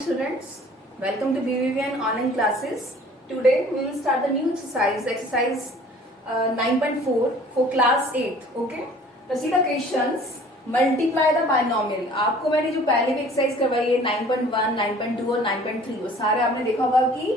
Students, welcome to BVVN online classes. Today we will start the new exercise 9.4 for class 8. Okay, consider questions. Multiply the binomial. आपको मैंने जो पहले भी exercise करवाई है 9.1, 9.2 और 9.3 वो सारे आपने देखा होगा कि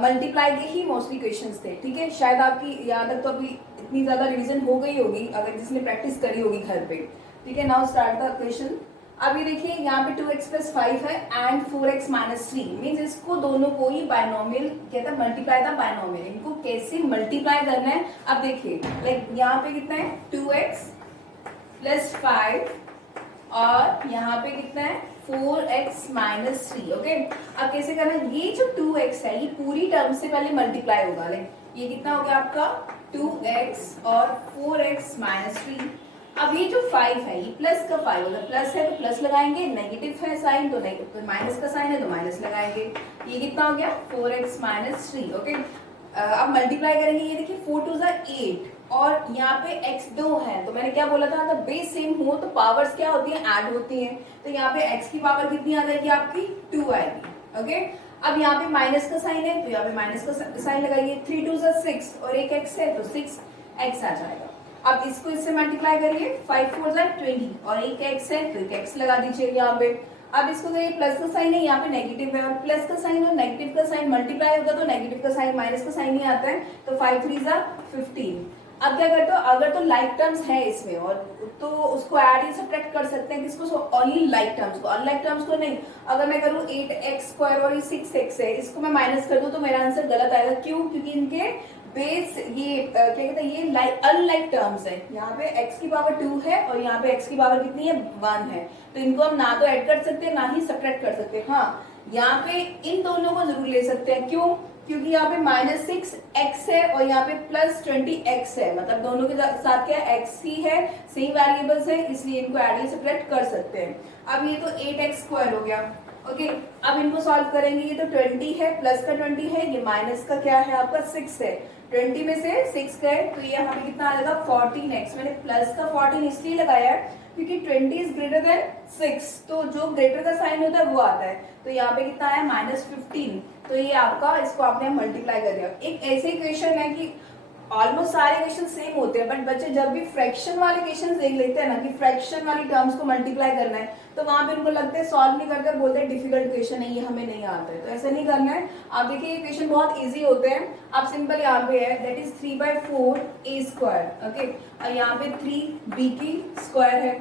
मल्टीप्लाई के ही मोस्टली क्वेश्चंस थे. ठीक है, शायद आपकी यहाँ तक तो अभी इतनी ज्यादा रिवीजन हो गई होगी अगर जिसने प्रैक्टिस करी होगी घर पे. ठीक है, नाउ स्टार्ट द क्वेश्चन. अब ये देखिए यहाँ पे 2x प्लस 5 है एंड 4x माइनस 3 मीन्स इसको दोनों को ही बायनोमियल कहता है, मल्टीप्लाई द बायनोमियल. इनको कैसे मल्टीप्लाई करना है अब देखिए. लाइक यहाँ पे कितना है 2x प्लस 5 और यहाँ पे कितना है 4x माइनस 3. ओके, अब कैसे करना है. ये जो 2x है ये पूरी टर्म से पहले मल्टीप्लाई होगा. लाइक ये कितना हो गया आपका 2x और 4x माइनस 3. अब ये जो 5 है ये प्लस का 5 होगा. प्लस है तो प्लस लगाएंगे, नेगेटिव है साइन तो नेगेटिव, तो माइनस का साइन है तो माइनस लगाएंगे. ये कितना हो गया 4x माइनस 3. ओके, अब मल्टीप्लाई करेंगे. ये देखिए 4 2 8 और यहाँ पे x 2 है तो मैंने क्या बोला था अगर बेस सेम हो तो पावर्स क्या होती है ऐड होती हैं. तो यहाँ पे x की पावर कितनी आ जाएगी आपकी 2 आएगी. ओके, अब यहाँ पे माइनस का साइन है तो यहाँ पे माइनस का साइन लगाइए. 3 2 6 और एक x है तो 6x आ जाएगा. अब इसको इससे मल्टीप्लाई करिए. 5 4 20 और एक x है तो एक x लगा दीजिए यहाँ पे. अब इसको करिए प्लस का साइन है यहाँ पे नेगेटिव है और प्लस का साइन और नेगेटिव का साइन मल्टीप्लाई होगा तो नेगेटिव का साइन माइनस का साइन ही आता है. तो 5 3 15. अब क्या करते हो अगर तो लाइक टर्म्स है इसमें और तो उसको ऐड या सब्ट्रैक्ट कर सकते हैं. किसको ओनली लाइक टर्म्स को, अनलाइक टर्म्स को नहीं. अगर मैं करूँ 8x स्क्वायर और ये 6x है इसको मैं माइनस कर दूं तो मेरा आंसर गलत आएगा. क्यों? क्योंकि इनके बेस ये क्या कहते हैं ये लाइक अनलाइक टर्म्स है. यहाँ पे x की पावर 2 है और यहाँ पे x की पावर कितनी है 1 है. तो इनको हम ना तो ऐड कर सकते हैं ना ही सब्ट्रैक्ट कर सकते हैं. हाँ, यहाँ पे इन दोनों को जरूर ले सकते हैं. क्यों? क्योंकि यहाँ पे माइनस 6x है और यहाँ पे प्लस 20x है. मतलब दोनों के साथ क्या x ही है, सेम वेरिएबल्स है, इसलिए इनको ऐड या सब्ट्रैक्ट कर सकते हैं. अब ये तो 8x स्क्वायर हो गया. ओके, अब इनको सॉल्व करेंगे. ये तो 20 है, प्लस का 20 है, ये माइनस का क्या है आपका 6 है. 20 में से 6 गए तो ये हमें कितना आ जाएगा 14x. मैंने प्लस का 14 इसलिए लगाया है क्योंकि 20 इज ग्रेटर देन 6 तो जो ग्रेटर का साइन होता है वो आता है. तो यहाँ पे कितना है -15. तो ये आपका इसको आपने मल्टीप्लाई कर दिया. एक ऐसे क्वेश्चन है कि ऑलमोस्ट सारे क्वेश्चन सेम होते हैं बट बच्चे जब भी फ्रैक्शन वाले क्वेश्चन देख लेते हैं ना कि फ्रैक्शन वाली टर्म्स को मल्टीप्लाई करना है तो वहां पे उनको लगता है सॉल्व नहीं करकर बोलते हैं डिफिकल्ट क्वेश्चन है ये हमें नहीं आता है. तो ऐसा नहीं करना है. आप देखिए ये क्वेश्चन बहुत इजी होते हैं. आप सिंपल यहाँ पे है that is 3/4 a square. Okay, और यहाँ पे 3b की स्क्वायर है.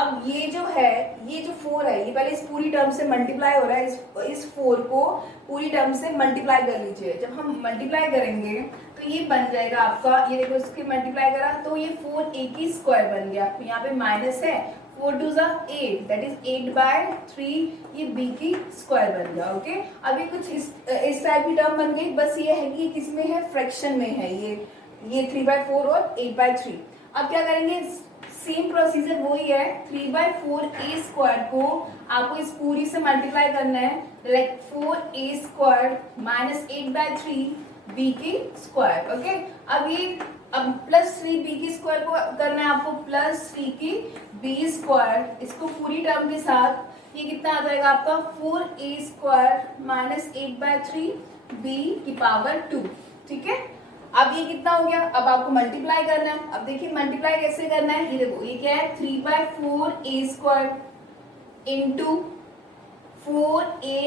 अब ये जो है ये जो 4 है ये पहले इस पूरी टर्म से मल्टीप्लाई हो रहा है. इस 4 को पूरी टर्म से मल्टीप्लाई कर लीजिए. जब हम मल्टीप्लाई करेंगे तो ये बन जाएगा आपका, ये देखो इसके मल्टीप्लाई करा तो ये 4a की स्क्वायर बन गया. तो यहाँ पे माइनस है 4 2 8 दैट इज 8/3 ये b की स्क्वायर बन गया. ओके, अभी कुछ इस टाइप की टर्म बन गई. बस ये है कि किसमें है फ्रैक्शन में है ये 3/4 और 8/3. अब क्या करेंगे सेम प्रोसीजर वही है. 3/4 a स्क्वायर को आपको इस पूरी से मल्टीप्लाई करना है. Like 4a square minus 8/3 b की स्क्वायर. ओके, अब प्लस 3b की स्क्वायर को करना है आपको प्लस 3 की b स्क्वायर. इसको पूरी टर्म के साथ ये कितना आ जाएगा आपका 4a स्क्वायर माइनस 8/3 b की पावर 2. ठीक है, अब ये कितना हो गया. अब आपको मल्टीप्लाई करना है. अब देखिए मल्टीप्लाई कैसे करना है. ये देखो ये क्या है 3/4 a स्क्वायर इंटू 4a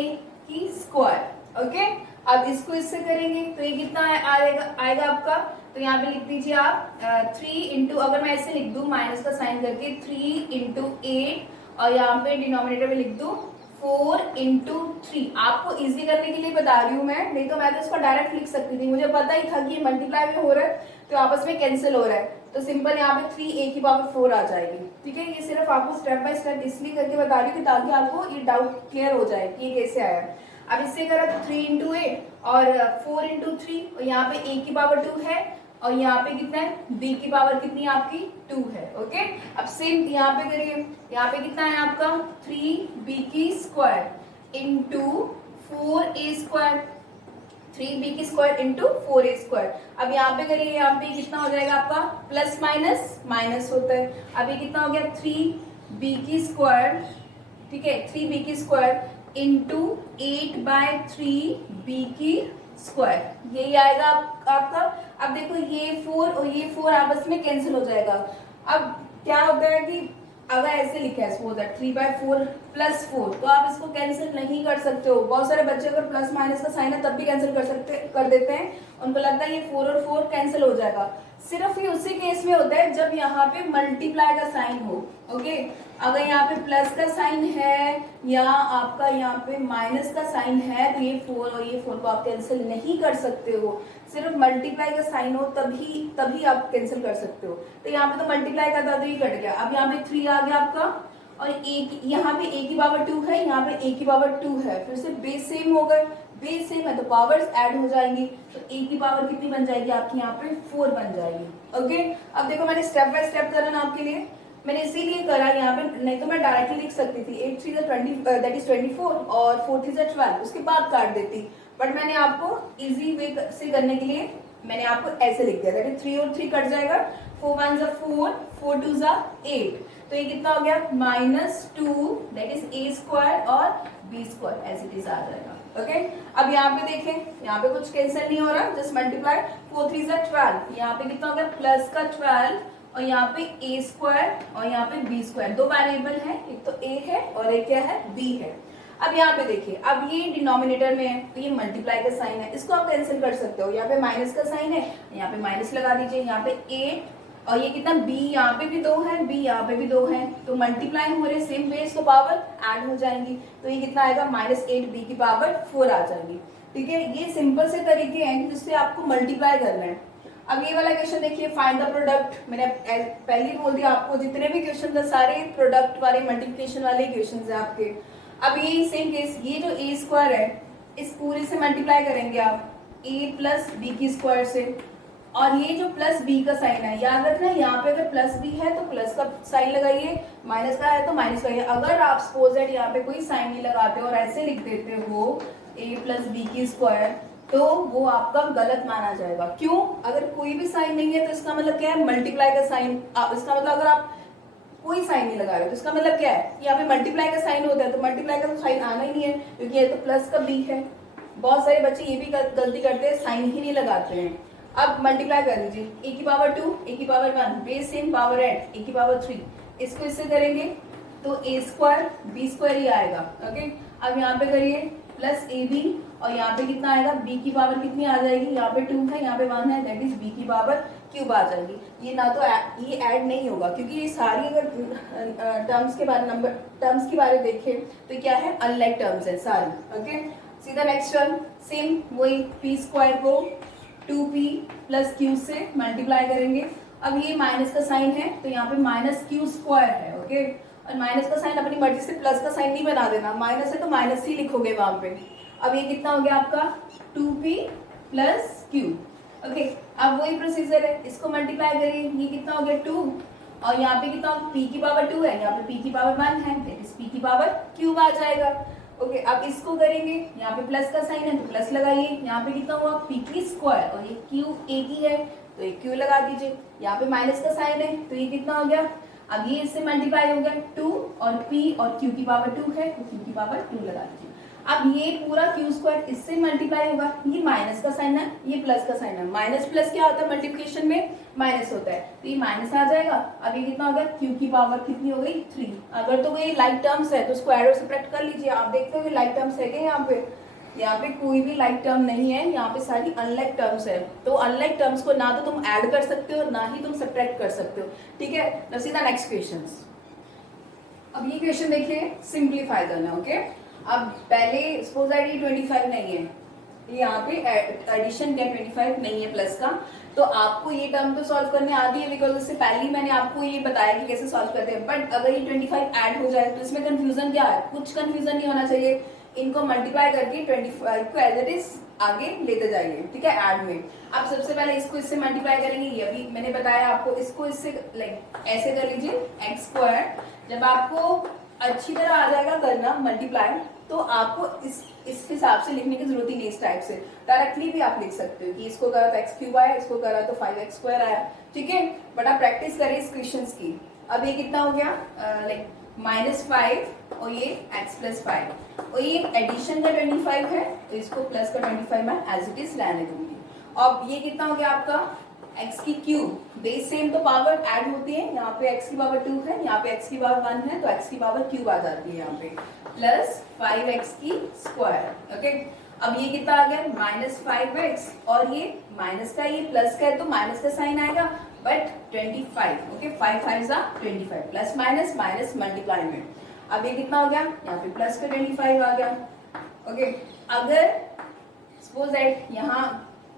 की स्क्वायर. ओके, अब इसको इससे करेंगे तो ये कितना आएगा आपका. तो यहाँ पे लिख दीजिए आप 3 इंटू, अगर मैं ऐसे लिख दूं माइनस का साइन करके 3 इंटू 8 और यहाँ पे डिनोमिनेटर में लिख दूं 4 इंटू 3. आपको इजी करने के लिए बता रही हूँ मैं, नहीं तो मैं तो इसको डायरेक्ट लिख सकती थी. मुझे पता ही था कि ये मल्टीप्लाई में हो रहा है तो आपस में कैंसिल हो रहा है. तो सिंपल यहाँ पे 3a की पावर 4 आ जाएगी. ठीक है, ये सिर्फ आपको स्टेप बाय स्टेप इसलिए करके बता रही हूँ ताकि आपको ये डाउट क्लियर हो जाए कि ये कैसे आया. अब इससे करा तो 3 इंटू 8 और 4 इंटू 3 और यहाँ पे a की पावर 2 है और यहाँ पे कितना है b की पावर कितनी है आपकी 2 है. ओके, अब सेम यहाँ पे करिए. यहाँ पे कितना है आपका 3b की square into 4a square. 3b की स्क्वायर इंटू 4a स्क्वायर. अब यहाँ पे करिए, यहाँ पे कितना हो जाएगा आपका प्लस माइनस माइनस होता है. अब ये कितना हो गया 3b की स्क्वायर. ठीक है, 3b की स्क्वायर इंटू 8/3 बी की स्क्वायर, यही आएगा आपका। अब देखो ये 4 और ये 4 आपस में कैंसिल हो जाएगा। अब क्या होता है कि अगर ऐसे लिखा है सपोज दैट 3/4 प्लस 4, तो आप इसको कैंसिल नहीं कर सकते हो। बहुत सारे बच्चे अगर प्लस माइनस का साइन है तब भी कैंसिल कर देते हैं, उनको लगता है ये 4 और 4 कैंसिल हो जाएगा। सिर्फ ये उसी केस में होता है जब यहाँ पे मल्टीप्लाई का साइन हो। ओके, अगर यहाँ पे प्लस का साइन है या आपका यहाँ पे माइनस का साइन है तो ये 4 और ये 4 को आप कैंसिल नहीं कर सकते हो। सिर्फ मल्टीप्लाई का साइन हो तभी आप कैंसिल कर सकते हो। तो यहाँ पे तो मल्टीप्लाई का था तो ये कट गया। अब यहाँ पे 3 आ गया आपका, और एक यहाँ पे a की पावर 2 है, यहाँ पे a की पावर 2 है, फिर से बेस सेम हो गए। बेस सेम है तो पावर्स ऐड हो जाएंगी, तो a की पावर कितनी बन जाएगी आपकी यहाँ पे 4 बन जाएगी। ओके, अब देखो मैंने स्टेप बाय स्टेप करा ना आपके लिए, मैंने इसीलिए करा यहाँ पे, नहीं तो मैं डायरेक्टली लिख सकती थी 8 3 20 दैट इज 24 और 4 3 12 उसके बाद काट देती, बट मैंने आपको इजी वे से करने के लिए मैंने आपको ऐसे लिख दिया। दैट इज 3 और 3 कट जाएगा, 4 1 4 4 2 8, तो ये कितना हो गया -2 दैट इज a स्क्वायर और b square as it is आ जाएगा। ओके, अब यहाँ पे देखें, यहाँ पे कुछ कैंसिल नहीं हो रहा, जस्ट मल्टीप्लाई 4 3 12, यहाँ पे कितना हो गया प्लस का 12 और यहाँ पे a स्क्वायर और यहाँ पे b स्क्वायर, दो वेरिएबल है, एक तो a है और एक क्या है b है। अब यहाँ पे देखिए, अब ये डिनोमिनेटर में है तो ये मल्टीप्लाई का साइन है, इसको आप कैंसिल कर सकते हो। यहाँ पे माइनस का साइन है, यहाँ पे माइनस लगा दीजिए, यहाँ पे 8 और ये कितना b यहाँ पे भी 2 है, b यहाँ पे भी 2 है, तो मल्टीप्लाई हो रहे सेम बेस तो पावर ऐड हो जाएंगी, तो ये कितना आएगा -8b की पावर 4 आ जाएगी। ठीक है, ये सिंपल से तरीके हैं जिससे आपको मल्टीप्लाई करना है। अब ये वाला क्वेश्चन देखिए, फाइंड द प्रोडक्ट, मैंने पहले ही बोल दिया आपको जितने भी क्वेश्चन है सारे प्रोडक्ट वाले मल्टीप्लिकेशन वाले क्वेश्चन है आपके। अब ये सेम केस, ये जो a स्क्वायर है इस पूरे से मल्टीप्लाई करेंगे आप a प्लस बी की स्क्वायर से, और ये जो प्लस b का साइन है याद रखना, यहाँ पे अगर प्लस b है तो प्लस का साइन लगाइए, माइनस का है तो माइनस लगाइए। अगर आप सपोज दैट यहाँ पे कोई साइन नहीं लगाते और ऐसे लिख देते हो a प्लस बी की स्क्वायर, तो वो आपका गलत माना जाएगा। क्यों? अगर कोई भी साइन नहीं है तो इसका मतलब क्या है, मल्टीप्लाई का साइन। इसका मतलब अगर आप कोई साइन नहीं लगा रहे तो इसका मतलब क्या है, यहाँ पे मल्टीप्लाई का साइन होता है, तो मल्टीप्लाई का तो साइन आना ही नहीं है क्योंकि ये तो प्लस का b है। बहुत सारे बच्चे ये भी गलती करते हैं, साइन ही नहीं लगाते हैं। अब मल्टीप्लाई कर लीजिए, a की पावर 2 a की power 1 base same power add a की पावर 3, इसको इससे करेंगे तो a स्क्वायर b स्क्वायर ही आएगा। ओके, अब यहाँ पे करिए प्लस ab और यहाँ पे कितना आएगा b की पावर कितनी आ जाएगी, यहाँ पे 2 है यहाँ पे 1 है, दैट इज b की पावर क्यूब आ जाएगी। ये ना तो ये ऐड नहीं होगा क्योंकि ये सारी अगर टर्म्स के बारे देखें तो क्या है, अनलाइक टर्म्स है सारी। ओके, सीधा नेक्स्ट वन, सेम वही p स्क्वायर को 2p प्लस क्यू से मल्टीप्लाई करेंगे। अब ये माइनस का साइन है तो यहाँ पे माइनस क्यू स्क्वायर है। ओके, और माइनस का साइन अपनी मर्जी से प्लस का साइन नहीं बना देना, माइनस है तो माइनस ही लिखोगे वहां पे। अब ये कितना हो गया आपका 2p प्लस क्यू। ओके, अब वही प्रोसीजर है, इसको मल्टीप्लाई करिए, ये कितना हो गया 2 और यहाँ पे कितना p की पावर 2 है, यहाँ पे p की पावर 1 है, दैट इज p की पावर क्यूब आ जाएगा। ओके, अब इसको करेंगे, यहाँ पे प्लस का साइन है तो प्लस लगाइए, यहाँ पे कितना हुआ p की स्क्वायर और ये q a की है तो ये q लगा दीजिए, यहाँ पे माइनस का साइन है तो ये कितना हो गया, अब ये इससे मल्टीप्लाई हो गया 2 और p और q की पावर 2 है तो q की पावर 2 लगा दीजिए। अब ये पूरा q स्क्वायर इससे मल्टीप्लाई होगा, ये माइनस का साइन है ये प्लस का साइन है, माइनस प्लस क्या होता है मल्टीप्लिकेशन में, माइनस होता है, तो ये माइनस आ जाएगा। अब ये कितना हो गया q की पावर कितनी हो गई 3। अगर तो ये लाइक टर्म्स है तो स्क्वायर और सब्ट्रैक्ट कर लीजिए, आप देखते हो लाइक टर्म्स है क्या यहाँ पे कोई भी लाइक टर्म नहीं है, यहाँ पे सारी अनलाइक टर्म्स है। तो अनलाइक टर्म्स को ना तो तुम ऐड कर सकते हो ना ही तुम सब्ट्रैक्ट कर सकते हो। ठीक है, now see the next questions। अब ये क्वेश्चन देखिए, सिंप्लीफाई करना। ओके, अब पहले सपोज दैट ये 25 नहीं है, यहाँ पे एडिशन क्या 25 नहीं है प्लस का, तो आपको ये टर्म तो सॉल्व करने आती है बिकॉज उससे पहले ही मैंने आपको ये बताया कि कैसे सॉल्व करते हैं। बट अगर ये 25 ऐड हो जाए तो इसमें कंफ्यूजन क्या है, कुछ कंफ्यूजन नहीं होना चाहिए। इनको मल्टीप्लाई करके 25 को एज इट इज आगे लेते जाइए। ठीक है, ऐड में आप सबसे पहले इसको इससे मल्टीप्लाई करेंगे, ये अभी मैंने बताया आपको, इसको इससे लाइक ऐसे कर लीजिए एक्स स्क्वायर। जब आपको अच्छी तरह आ जाएगा करना मल्टीप्लाई तो आपको इस हिसाब से लिखने की जरूरत ही नहीं, इस टाइप से डायरेक्टली भी आप लिख सकते हो कि इसको करा तो एक्स क्यूब आया, इसको करा तो 5x स्क्वायर आया। ठीक है, बट आप प्रैक्टिस करें इस क्वेश्चंस की। अब ये कितना हो गया लाइक -5 और ये x प्लस 5 और ये एडिशन का 25 है तो इसको प्लस का 25 मैं एज इट इज रहने दूंगी। अब ये कितना हो गया आपका x की क्यूब, बेस सेम तो पावर ऐड होती है, यहाँ पे x की पावर 2 है, यहाँ पे x की पावर 1 है तो x की पावर क्यूब आ जाती है यहाँ पे, प्लस 5x की स्क्वायर। ओके, अब ये कितना आ गया माइनस 5x और ये माइनस का ये प्लस का है तो माइनस का साइन आएगा but 25। Okay, 5 5 25 plus minus minus multiply में, अब ये कितना हो गया यहाँ पे प्लस का 25 आ गया। ओके, अगर सपोज दैट यहाँ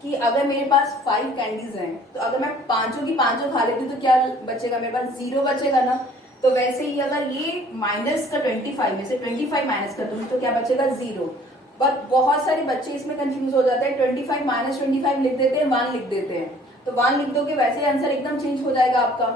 कि अगर मेरे पास 5 कैंडीज हैं तो अगर मैं पांचों की पांचों खा लेती हूँ तो क्या बचेगा, मेरे पास 0 बचेगा ना। तो वैसे ही अगर ये माइनस का 25 में से 25 माइनस कर दूंगी तो क्या बचेगा 0। बट बहुत सारे बच्चे इसमें कंफ्यूज हो जाते हैं, 25 माइनस 25 लिख देते हैं, 1 लिख देते हैं, तो 1 लिख दोगे वैसे ही आंसर एकदम चेंज हो जाएगा आपका।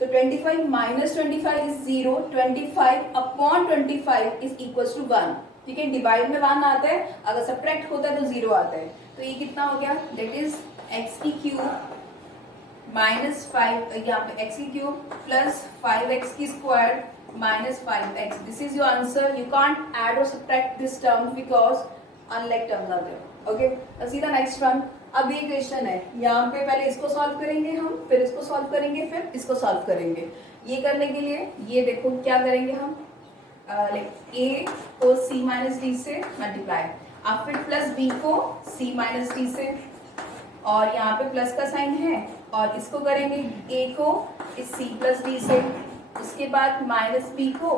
तो 25 minus 25 is 0, 25 upon 25 is equal to 1। ठीक है, डिवाइड में 1 आता है, अगर सब्ट्रैक्ट होता है तो 0 आता है। तो ये कितना हो गया, दैट इज x की क्यूब माइनस 5, यहाँ पे x की क्यूब प्लस 5x की square minus 5x. This is your answer. You can't add or subtract this term because unlike terms are there. Okay, let's see the next one. अब ये question है, यहाँ पे पहले इसको सॉल्व करेंगे हम, फिर इसको सॉल्व करेंगे, फिर इसको सॉल्व करेंगे। ये करने के लिए ये देखो क्या करेंगे हम, a को c माइनस डी से मल्टीप्लाई, अब फिर प्लस b को c माइनस डी से, और यहाँ पे प्लस का साइन है, और इसको करेंगे a को इस c प्लस डी से, उसके बाद माइनस बी को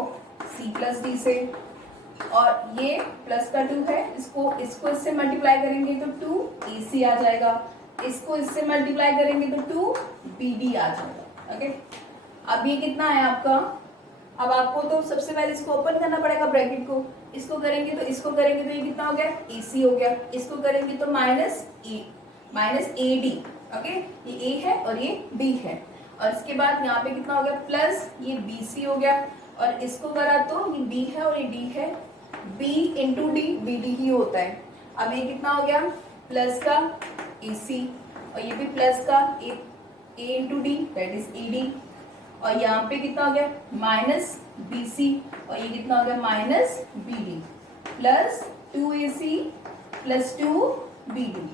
c प्लस डी से, और ये प्लस का 2 है, इसको इससे मल्टीप्लाई करेंगे तो 2ac आ जाएगा, इसको इससे मल्टीप्लाई करेंगे तो 2bd आ जाएगा। ओके, अब ये कितना है आपका, अब आपको तो सबसे पहले इसको ओपन करना पड़ेगा ब्रैकेट को, इसको करेंगे तो ये कितना हो गया ac हो गया, इसको करेंगे तो माइनस ad। ओके, ये a है और ये b है, और इसके बाद यहाँ पे कितना हो गया प्लस ये BC हो गया, और इसको करा तो ये B है और ये D है, B इंटू डी BD ही होता है। अब ये कितना हो गया प्लस का AC, और ये भी प्लस का A into D that is ED, और यहाँ पे कितना हो गया माइनस BC, और ये कितना हो गया minus BD, plus 2AC plus 2BD।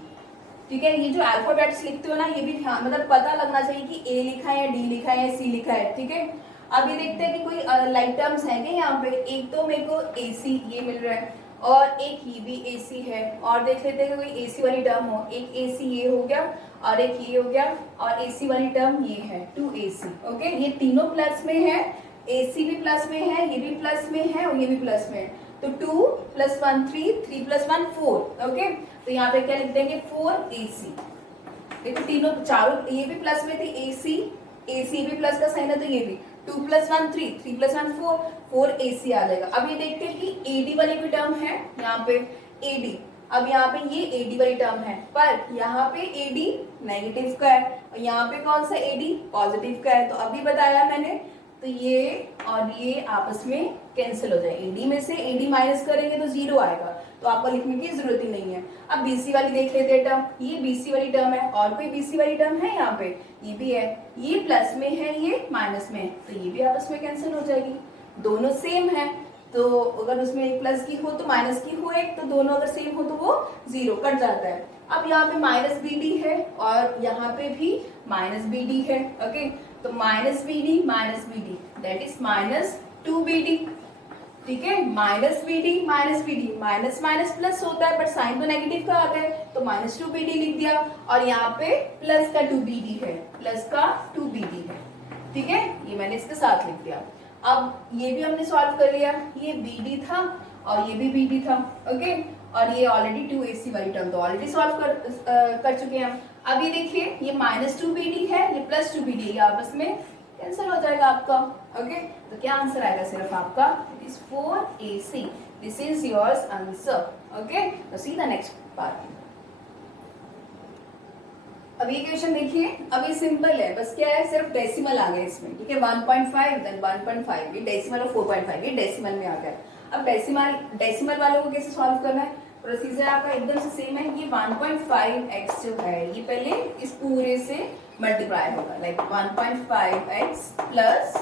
ठीक है, ये जो अल्फाबेट्स लिखते हो ना ये भी ध्यान मतलब पता लगना चाहिए कि ए लिखा है या डी लिखा है या सी लिखा है। ठीक है, अब ये देखते हैं कि कोई लाइक टर्म्स हैं क्या यहाँ पे, एक तो मेरे को AC ये मिल रहा है और एक ये भी AC है, और देख लेते हैं कि कोई AC वाली टर्म हो, एक AC ये हो गया और एक ये हो गया, और AC वाली टर्म ये है 2AC। ओके, ये तीनों प्लस में है, AC भी प्लस में है, ये भी प्लस में है और ये भी प्लस में है, तो 2 प्लस 1 3, 3 प्लस 1 4। ओके, तो यहाँ पे क्या लिख देंगे 4AC। देखो तीनों चारों ये भी प्लस में थी, AC भी प्लस का साइन है तो ये भी 2 प्लस 1 3, 3 प्लस 1 4, 4AC आ जाएगा। अब ये देखते हैं कि AD वाली भी टर्म है यहाँ पे AD, अब यहाँ पे ये AD वाली टर्म है, पर यहाँ पे AD नेगेटिव का है और यहाँ पे कौन सा AD पॉजिटिव का है, तो अभी बताया मैंने, तो ये और ये आपस में कैंसिल हो जाए, AD में से AD माइनस करेंगे तो 0 आएगा, तो आपको लिखने की जरूरत ही नहीं है। अब BC वाली देख लेते हैं टर्म, ये BC वाली टर्म है, और कोई BC वाली टर्म है यहाँ पे, ये भी है, ये प्लस में है ये माइनस में है, तो ये भी आपस में कैंसिल हो जाएगी, दोनों सेम है, तो अगर उसमें एक प्लस की हो तो माइनस की हो एक, तो दोनों अगर सेम हो तो वो 0 कट जाता है। अब यहाँ पे माइनस BD है और यहाँ पे भी माइनस BD है। ओके, तो minus BD that is minus 2BD। ठीक है, minus BD minus minus plus होता है, बट साइन तो नेगेटिव का आता है, तो माइनस 2BD लिख दिया, और यहाँ पे प्लस का 2BD है, है। ठीक है, ये मैंने इसके साथ लिख दिया। अब ये भी हमने सॉल्व कर लिया, ये BD था और ये भी BD था। ओके, और ये ऑलरेडी 2AC वाली टर्म तो ऑलरेडी सॉल्व कर चुके हैं हम। अब ये देखिए ये माइनस 2BD है, ये प्लस 2BD, ये आपस में कैंसिल हो जाएगा आपका। ओके, तो क्या आंसर आएगा सिर्फ आपका, it is 4AC। This is yours answer. Okay, तो सी द नेक्स्ट पार्ट। अब ये क्वेश्चन देखिए, अब ये सिंपल है, बस क्या है सिर्फ डेसिमल आ गया इसमें। ठीक है, 1.5 देन 1.5, ये डेसिमल और 4.5 ये डेसिमल में आ गया। अब डेसिमल वालों को कैसे सॉल्व करना है, प्रोसीजर आपका एकदम से सेम है। ये 1.5x जो है ये पहले इस पूरे से मल्टीप्लाई होगा, like 1.5x plus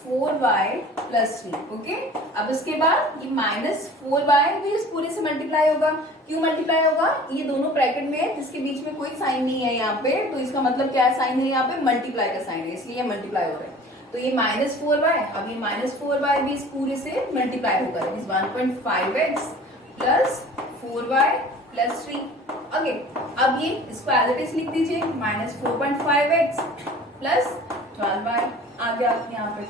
4y plus 3। Okay, अब इसके बाद ये -4y भी इस पूरे से मल्टीप्लाई होगा। क्यों मल्टीप्लाई होगा? ये दोनों ब्रैकेट में है जिसके बीच में कोई साइन नहीं है यहाँ पे, तो इसका मतलब क्या साइन है यहाँ पे? मल्टीप्लाई का साइन है, इसलिए मल्टीप्लाई हो रहा है। तो ये -4y, अब ये -4y भी इस पूरे से मल्टीप्लाई होगा, 1.5x plus 4y plus 3। Okay, अब ये इसको एज इट इज लिख दीजिए, -4.5x प्लस 12y आ गया यहाँ पे।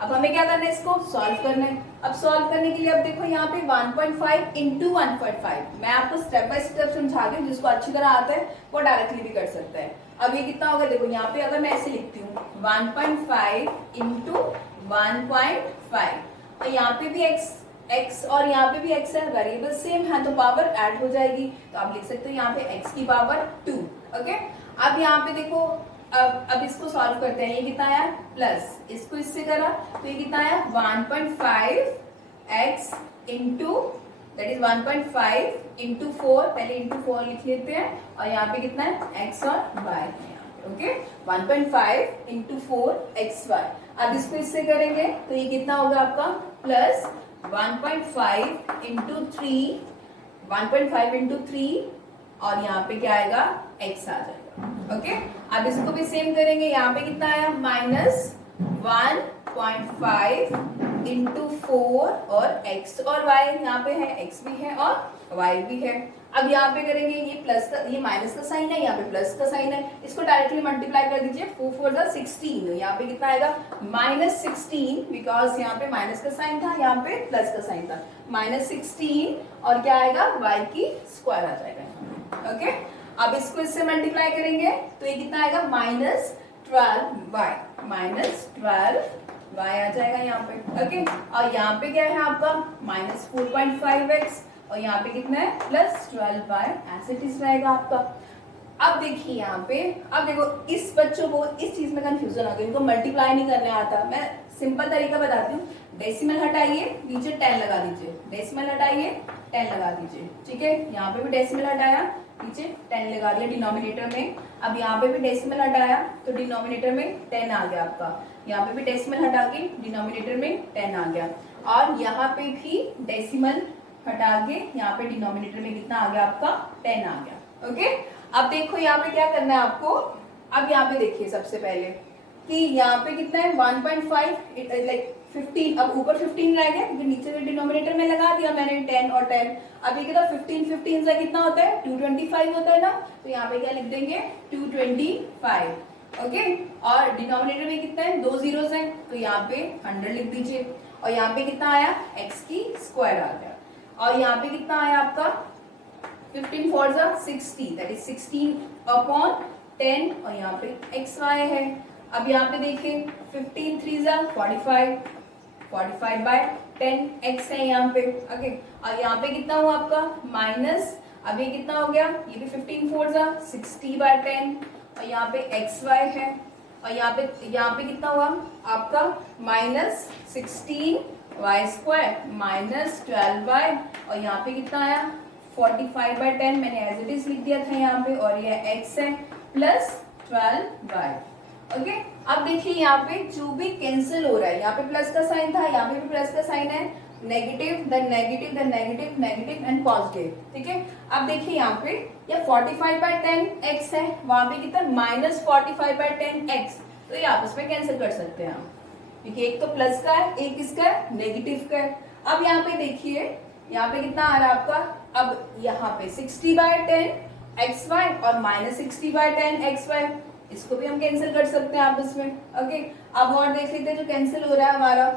अब हमें क्या करना है? इसको सॉल्व करना है। अब सॉल्व करने के लिए अब देखो यहाँ पे 1.5 इंटू 1.5, मैं आपको स्टेप बाय स्टेप समझा रही हूँ, जिसको अच्छी तरह आता है वो डायरेक्टली भी कर सकता है। अब ये कितना होगा? देखो यहाँ पे अगर मैं ऐसे लिखती हूँ 1.5 इंटू 1.5, और यहाँ पे भी x और यहाँ पे भी x है, वेरिएबल सेम है तो पावर ऐड हो जाएगी, तो आप लिख सकते हो यहाँ पे x की पावर 2। ओके, अब यहाँ पे देखो, अब इसको सॉल्व करते हैं। ये कितना आया? प्लस, इसको इससे करा तो ये कितना आया? 1.5x into that is 1.5 into 4, पहले इंटू 4 लिख लेते हैं, और यहाँ पे कितना है? x और y है। Okay, 1.5 into 4xy। अब इसको इससे करेंगे तो ये कितना होगा आपका? प्लस 1.5 इंटू 3, 1.5 इंटू 3, और यहाँ पे क्या आएगा? x आ जाएगा। ओके, अब इसको भी सेम करेंगे। यहाँ पे कितना आया? -1.5 इंटू 4, और x और y यहाँ पे है, x भी है और y भी है। अब यहाँ पे करेंगे, ये प्लस का, ये माइनस का साइन है, यहाँ पे प्लस का साइन है, इसको डायरेक्टली मल्टीप्लाई कर दीजिए। 4 4 16, यहाँ पे कितना आएगा? -16, बिकॉज यहाँ पे माइनस का साइन था, यहाँ पे प्लस का साइन था, -16, और क्या आएगा? y की स्क्वायर आ जाएगा। ओके, अब इसको इससे मल्टीप्लाई करेंगे तो ये कितना आएगा? -12y, -12y आ जाएगा यहाँ पे। ओके, और यहाँ पे क्या है आपका? -4.5x, और यहाँ पे कितना है? +12y, ऐसे इज रहेगा आपका। अब देखिए यहाँ पे, अब देखो इस बच्चों को इस चीज में कंफ्यूजन हो गया, इनको मल्टीप्लाई नहीं करने आता। मैं सिंपल तरीका बताती हूँ, डेसिमल हटाइए, नीचे 10 लगा दीजिए, डेसिमल हटाइए 10 लगा दीजिए। ठीक है, यहाँ पे भी डेसिमल हटाया, नीचे 10 लगा दिया डिनोमिनेटर में। अब यहाँ पे भी डेसिमल हटाया तो डिनोमिनेटर में 10 आ गया आपका, यहाँ पे भी डेसिमल हटा के डिनोमिनेटर में 10 आ गया, और यहाँ पे भी डेसिमल हटा के यहाँ पे डिनोमिनेटर में कितना आ गया आपका? 10 आ गया। ओके, अब देखो यहाँ पे क्या करना है आपको। अब यहाँ पे देखिए सबसे पहले कि यहाँ पे कितना है? 1.5 लाइक 15, अब ऊपर 15 रह गया क्योंकि नीचे में डिनोमिनेटर में लगा दिया मैंने 10 और 10। अब ये कितना? 15 से कितना होता है? 225 होता है ना, तो यहाँ पे क्या लिख देंगे? 225। ओके, और डिनोमिनेटर में कितना है? 2 जीरोस हैं, तो यहाँ पे 100 लिख दीजिए, और यहाँ पे कितना आया? x की स्क्वायर आ गया, और यहाँ पे कितना आया आपका? 15 4 60, दैट इज 16 अपॉन 10, और यहाँ पे xy है। अब यहाँ पे देखिए 15 3 45, 45/10 x है यहाँ पे। ओके, और यहाँ पे कितना हुआ आपका? माइनस, अब ये कितना हो गया? ये भी 15 4 60/10, और यहाँ पे xy है, और यहाँ पे कितना हुआ आपका? -16y² माइनस 12y, और यहाँ पे कितना आया? 45/10, मैंने एज इट इज लिख दिया था यहाँ पे, और ये x है प्लस 12y। ओके, अब देखिए यहाँ पे जो भी कैंसिल हो रहा है, यहाँ पे प्लस का साइन था, यहाँ पे भी प्लस का साइन है, negative then negative then negative negative and positive. ठीक है, अब देखिए यहाँ पे ये 45/10 x है, वहां पे कितना? -45/10 x, तो ये आपस में कैंसिल कर सकते हैं आप, क्योंकि एक तो प्लस का है, एक किसका है? नेगेटिव का है। अब यहाँ पे देखिए, यहाँ पे कितना आ रहा है आपका? अब यहाँ पे 60/10 xy और -60/10 xy, इसको भी हम कैंसिल कर सकते हैं आपस में। ओके, अब और देख लेते हैं जो कैंसिल हो रहा है हमारा।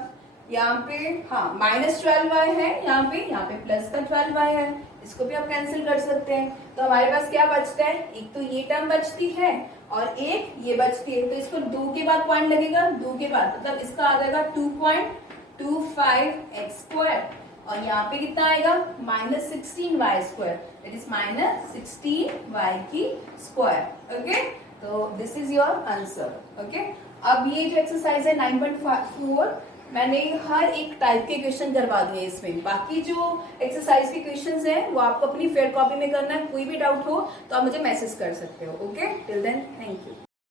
यहाँ पे हाँ -12y है, यहाँ पे प्लस का 12y है, इसको भी आप कैंसिल कर सकते हैं। तो हमारे पास क्या बचता है? एक तो ये टर्म बचती है और एक ये बचती है, तो इसको 2 के बाद पॉइंट लगेगा, 2 के बाद मतलब इसका आ जाएगा 2.25x², और यहाँ पे कितना आएगा? -16y², दैट इज -16y की स्क्वायर। ओके, तो this is your answer. Okay, अब ये जो एक्सरसाइज है 9.4, मैंने हर एक टाइप के क्वेश्चन करवा दिए इसमें। बाकी जो एक्सरसाइज के क्वेश्चंस हैं वो आपको अपनी फेयर कॉपी में करना है। कोई भी डाउट हो तो आप मुझे मैसेज कर सकते हो। Okay, till then thank you.